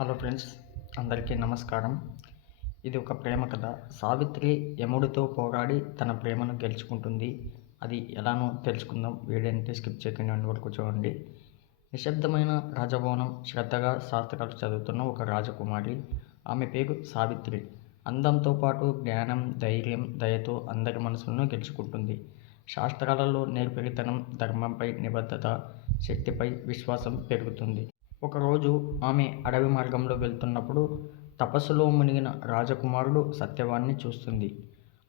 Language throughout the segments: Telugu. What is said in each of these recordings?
హలో ఫ్రెండ్స్ అందరికీ నమస్కారం. ఇది ఒక ప్రేమ కథ. సావిత్రి యముడితో పోరాడి తన ప్రేమను గెలుచుకుంటుంది. అది ఎలానో తెలుసుకుందాం. వీడంటే స్కిప్ చేయకుండా వరకు చూడండి. నిశ్శబ్దమైన రాజభవనం శ్రద్ధగా శాస్త్రాలు చదువుతున్న ఒక రాజకుమారి. ఆమె పేరు సావిత్రి. అందంతో పాటు జ్ఞానం ధైర్యం దయతో అందరి మనసులను గెలుచుకుంటుంది. శాస్త్రాలలో నేర్పరితనం ధర్మంపై నిబద్ధత శక్తిపై విశ్వాసం పెరుగుతుంది. ఒకరోజు ఆమె అడవి మార్గంలో వెళ్తున్నప్పుడు తపస్సులో మునిగిన రాజకుమారుడు సత్యవాన్ని చూస్తుంది.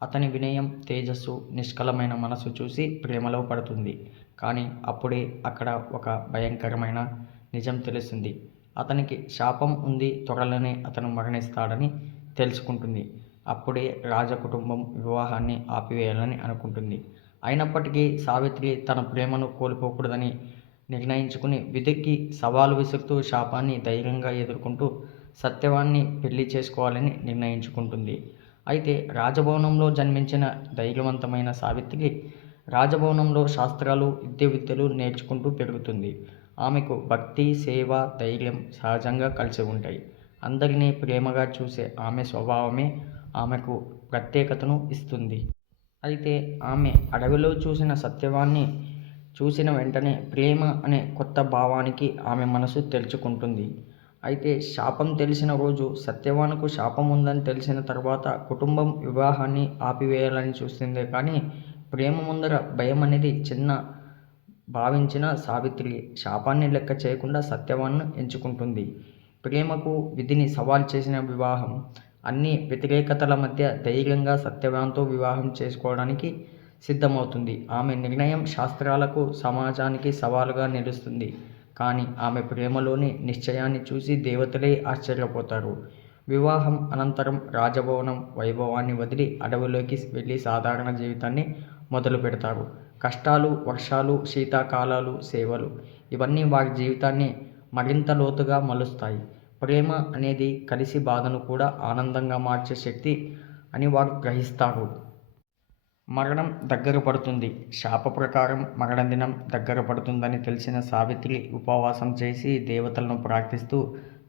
అతని వినయం తేజస్సు నిష్కలమైన మనసు చూసి ప్రేమలో పడుతుంది. కానీ అప్పుడే అక్కడ ఒక భయంకరమైన నిజం తెలుస్తుంది అతనికి శాపం ఉంది త్వరలోనే అతను మరణిస్తాడని తెలుసుకుంటుంది. అప్పుడే రాజకుటుంబం వివాహాన్ని ఆపివేయాలని అనుకుంటుంది. అయినప్పటికీ సావిత్రి తన ప్రేమను కోల్పోకూడదని నిర్ణయించుకుని విధికి సవాలు విసురుతూ శాపాన్ని ధైర్యంగా ఎదుర్కొంటూ సత్యవాన్ని పెళ్ళి చేసుకోవాలని నిర్ణయించుకుంటుంది. అయితే రాజభవనంలో జన్మించిన ధైర్యవంతమైన సావిత్రి రాజభవనంలో శాస్త్రాలు విద్య విద్యలు నేర్చుకుంటూ పెరుగుతుంది. ఆమెకు భక్తి సేవ ధైర్యం సహజంగా కలిసి ఉంటాయి. అందరినీ ప్రేమగా చూసే ఆమె స్వభావమే ఆమెకు ప్రత్యేకతను ఇస్తుంది. అయితే ఆమె అడవిలో చూసిన సత్యవాన్ని చూసిన వెంటనే ప్రేమ అనే కొత్త భావానికి ఆమె మనసు తెరుచుకుంటుంది. అయితే శాపం తెలిసిన రోజు సత్యవానకు శాపం ఉందని తెలిసిన తర్వాత కుటుంబం వివాహాన్ని ఆపివేయాలని చూస్తుంది కానీ ప్రేమ ముందర భయం అనేది చిన్న భావించిన సావిత్రి శాపాన్ని లెక్క చేయకుండా సత్యవాన్ను ఎంచుకుంటుంది. ప్రేమకు విధిని సవాల్ చేసిన వివాహం అన్ని వ్యతిరేకతల మధ్య ధైర్యంగా సత్యవాన్తో వివాహం చేసుకోవడానికి సిద్ధమవుతుంది. ఆమె నిర్ణయం శాస్త్రాలకు సమాజానికి సవాలుగా నిలుస్తుంది. కానీ ఆమె ప్రేమలోని నిశ్చయాన్ని చూసి దేవతలే ఆశ్చర్యపోతారు. వివాహం అనంతరం రాజభవనం వైభవాన్ని వదిలి అడవిలోకి వెళ్ళి సాధారణ జీవితాన్ని మొదలు పెడతారు. కష్టాలు వర్షాలు శీతాకాలాలు సేవలు ఇవన్నీ వారి జీవితాన్ని మరింత లోతుగా మలుస్తాయి. ప్రేమ అనేది కలిసి బాధను కూడా ఆనందంగా మార్చే శక్తి అని వారు గ్రహిస్తారు. మరణం దగ్గర పడుతుంది. శాప ప్రకారం మరణ దినం దగ్గర పడుతుందని తెలిసిన సావిత్రి ఉపవాసం చేసి దేవతలను ప్రార్థిస్తూ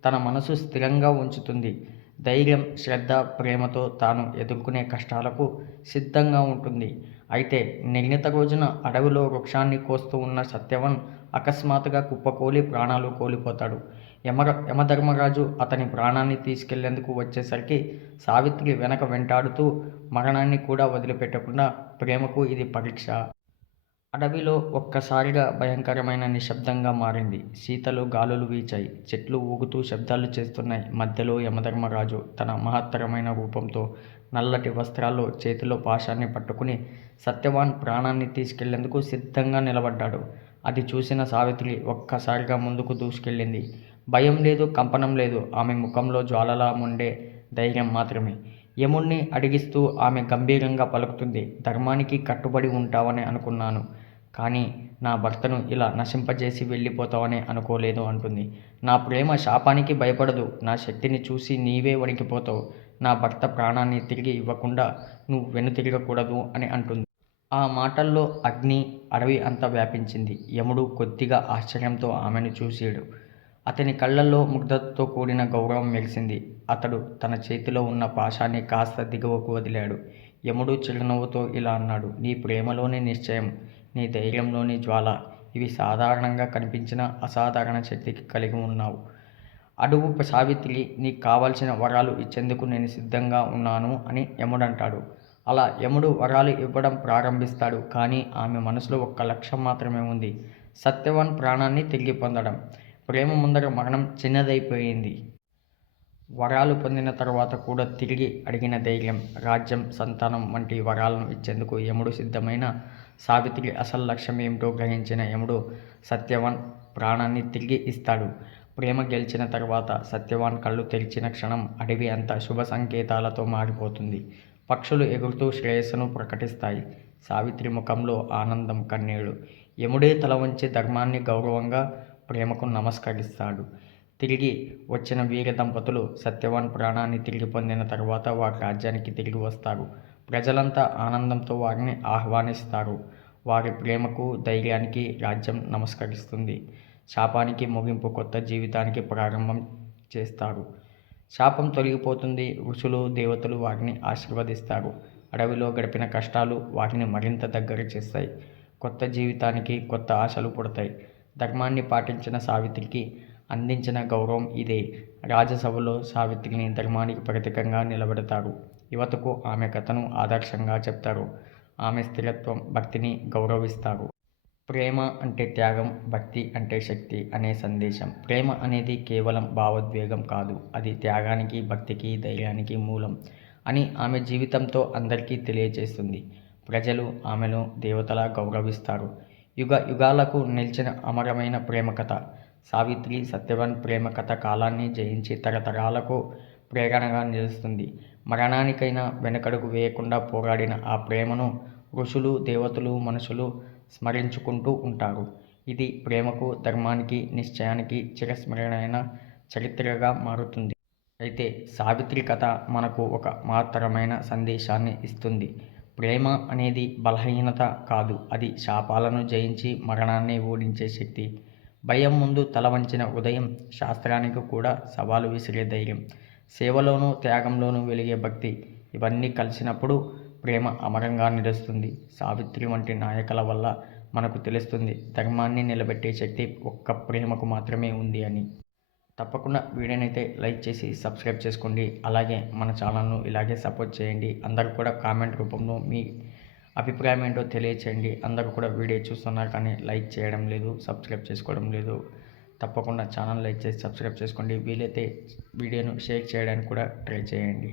తన మనసు స్థిరంగా ఉంచుతుంది. ధైర్యం శ్రద్ధ ప్రేమతో తాను ఎదుర్కొనే కష్టాలకు సిద్ధంగా ఉంటుంది. అయితే నిర్ణీత రోజున అడవిలో వృక్షాన్ని కోస్తూ ఉన్న సత్యవన్ అకస్మాత్తుగా కుప్పకూలి ప్రాణాలు కోల్పోతాడు. యమ యమధర్మరాజు అతని ప్రాణాన్ని తీసుకెళ్ళేందుకు వచ్చేసరికి సావిత్రి వెనక వెంటాడుతూ మరణాన్ని కూడా వదిలిపెట్టకుండా ప్రేమకు ఇది పరీక్ష. అడవిలో ఒక్కసారిగా భయంకరమైన నిశ్శబ్దంగా మారింది. శీతలు గాలులు వీచాయి. చెట్లు ఊగుతూ శబ్దాలు చేస్తున్నాయి. మధ్యలో యమధర్మరాజు తన మహత్తరమైన రూపంతో నల్లటి వస్త్రాల్లో చేతిలో పాశాన్ని పట్టుకుని సత్యవాన్ ప్రాణాన్ని తీసుకెళ్ళేందుకు సిద్ధంగా నిలబడ్డాడు. అది చూసిన సావిత్రి ఒక్కసారిగా ముందుకు దూసుకెళ్ళింది. భయం లేదు కంపనం లేదు. ఆమె ముఖంలో జ్వాలలా ఉండే ధైర్యం మాత్రమే. యముణ్ణి అడిగిస్తూ ఆమె గంభీరంగా పలుకుతుంది ధర్మానికి కట్టుబడి ఉంటావని అనుకున్నాను కానీ నా భర్తను ఇలా నశింపజేసి వెళ్ళిపోతావని అనుకోలేదు అంటుంది. నా ప్రేమ శాపానికి భయపడదు నా శక్తిని చూసి నీవే వణికిపోతావు. నా భర్త ప్రాణాన్ని తిరిగి ఇవ్వకుండా నువ్వు వెనుతిరగకూడదు అని అంటుంది. ఆ మాటల్లో అగ్ని అడవి అంతా వ్యాపించింది. యముడు కొద్దిగా ఆశ్చర్యంతో ఆమెను చూసాడు అతని కళ్ళల్లో ముగ్ధతో కూడిన గౌరవం మెరిసింది అతడు తన చేతిలో ఉన్న పాశాన్ని కాస్త దిగువకు వదిలాడు. యముడు చిరునవ్వుతో ఇలా అన్నాడు నీ ప్రేమలోని నిశ్చయం నీ ధైర్యంలోని జ్వాల ఇవి సాధారణంగా కనిపించిన అసాధారణ శక్తికి కలిగి ఉన్నావు. అడుగు సావిత్రి నీకు కావలసిన వరాలు ఇచ్చేందుకు నేను సిద్ధంగా ఉన్నాను అని యముడంటాడు. అలా యముడు వరాలు ఇవ్వడం ప్రారంభిస్తాడు కానీ ఆమె మనసులో ఒక్క లక్ష్యం మాత్రమే ఉంది సత్యవాన్ ప్రాణాన్ని తిరిగి పొందడం. ప్రేమ ముందర మరణం చిన్నదైపోయింది. వరాలు పొందిన తర్వాత కూడా తిరిగి అడిగిన ధైర్యం రాజ్యం సంతానం వంటి వరాలను ఇచ్చేందుకు యముడు సిద్ధమైన సావిత్రి అసలు లక్ష్యం ఏమిటో గ్రహించిన యముడు సత్యవాన్ ప్రాణాన్ని తిరిగి ఇస్తాడు. ప్రేమ గెలిచిన తర్వాత సత్యవాన్ కళ్ళు తెరిచిన క్షణం అడవి అంతా శుభ సంకేతాలతో మారిపోతుంది. పక్షులు ఎగురుతూ శ్రేయస్సును ప్రకటిస్తాయి. సావిత్రి ముఖంలో ఆనందం కన్నీళ్ళు. యముడే తల వంచి ధర్మాన్ని గౌరవంగా ప్రేమకు నమస్కరిస్తాడు. తిరిగి వచ్చిన వీర దంపతులు సత్యవాన్ ప్రాణాన్ని తిరిగి పొందిన తర్వాత వారి రాజ్యానికి తిరిగి వస్తారు. ప్రజలంతా ఆనందంతో వారిని ఆహ్వానిస్తారు. వారి ప్రేమకు ధైర్యానికి రాజ్యం నమస్కరిస్తుంది. శాపానికి ముగింపు కొత్త జీవితానికి ప్రారంభం చేస్తారు. శాపం తొలగిపోతుంది. ఋషులు దేవతలు వారిని ఆశీర్వదిస్తారు. అడవిలో గడిపిన కష్టాలు వారిని మరింత దగ్గర చేస్తాయి. కొత్త జీవితానికి కొత్త ఆశలు పుడతాయి. ధర్మాన్ని పాటించిన సావిత్రికి అందించిన గౌరవం ఇదే. రాజసభలో సావిత్రిని ధర్మానికి ప్రతీకంగా నిలబెడతారు. యువతకు ఆమె కథను ఆదర్శంగా చెప్తారు. ఆమె స్థిరత్వం భక్తిని గౌరవిస్తారు. ప్రేమ అంటే త్యాగం భక్తి అంటే శక్తి అనే సందేశం. ప్రేమ అనేది కేవలం భావోద్వేగం కాదు. అది త్యాగానికి భక్తికి ధైర్యానికి మూలం అని ఆమె జీవితంతో అందరికీ తెలియజేస్తుంది ప్రజలు ఆమెను దేవతలా గౌరవిస్తారు. యుగ యుగాలకు నిలిచిన అమరమైన ప్రేమ కథ. సావిత్రి సత్యవన్ ప్రేమ కథ కాలాన్ని జయించి తరతరాలకు ప్రేరణగా నిలుస్తుంది. మరణానికైనా వెనకడుగు వేయకుండా పోరాడిన ఆ ప్రేమను ఋషులు దేవతలు మనుషులు స్మరించుకుంటూ ఉంటారు. ఇది ప్రేమకు ధర్మానికి నిశ్చయానికి చిరస్మరణైన చరిత్రగా మారుతుంది. అయితే సావిత్రి కథ మనకు ఒక మహత్తరమైన సందేశాన్ని ఇస్తుంది. ప్రేమ అనేది బలహీనత కాదు. అది శాపాలను జయించి మరణాన్ని ఓడించే శక్తి. భయం ముందు తల వంచిన ఉదయం శాస్త్రానికి కూడా సవాలు విసిరే ధైర్యం. సేవలోనూ త్యాగంలోనూ వెలిగే భక్తి. ఇవన్నీ కలిసినప్పుడు ప్రేమ అమరంగా నిలుస్తుంది. సావిత్రి వంటి నాయకుల వల్ల మనకు తెలుస్తుంది ధర్మాన్ని నిలబెట్టే శక్తి ఒక్క ప్రేమకు మాత్రమే ఉంది అని. తప్పకుండా వీడియోనైతే లైక్ చేసి సబ్స్క్రైబ్ చేసుకోండి. అలాగే మన ఛానల్ను ఇలాగే సపోర్ట్ చేయండి. అందరూ కూడా కామెంట్ రూపంలో మీ అభిప్రాయం ఏంటో తెలియచేయండి. అందరూ కూడా వీడియో చూస్తున్నారు కానీ లైక్ చేయడం లేదు సబ్స్క్రైబ్ చేసుకోవడం లేదు. తప్పకుండా ఛానల్ లైక్ చేసి సబ్స్క్రైబ్ చేసుకోండి. వీలైతే వీడియోను షేర్ చేయడానికి కూడా ట్రై చేయండి.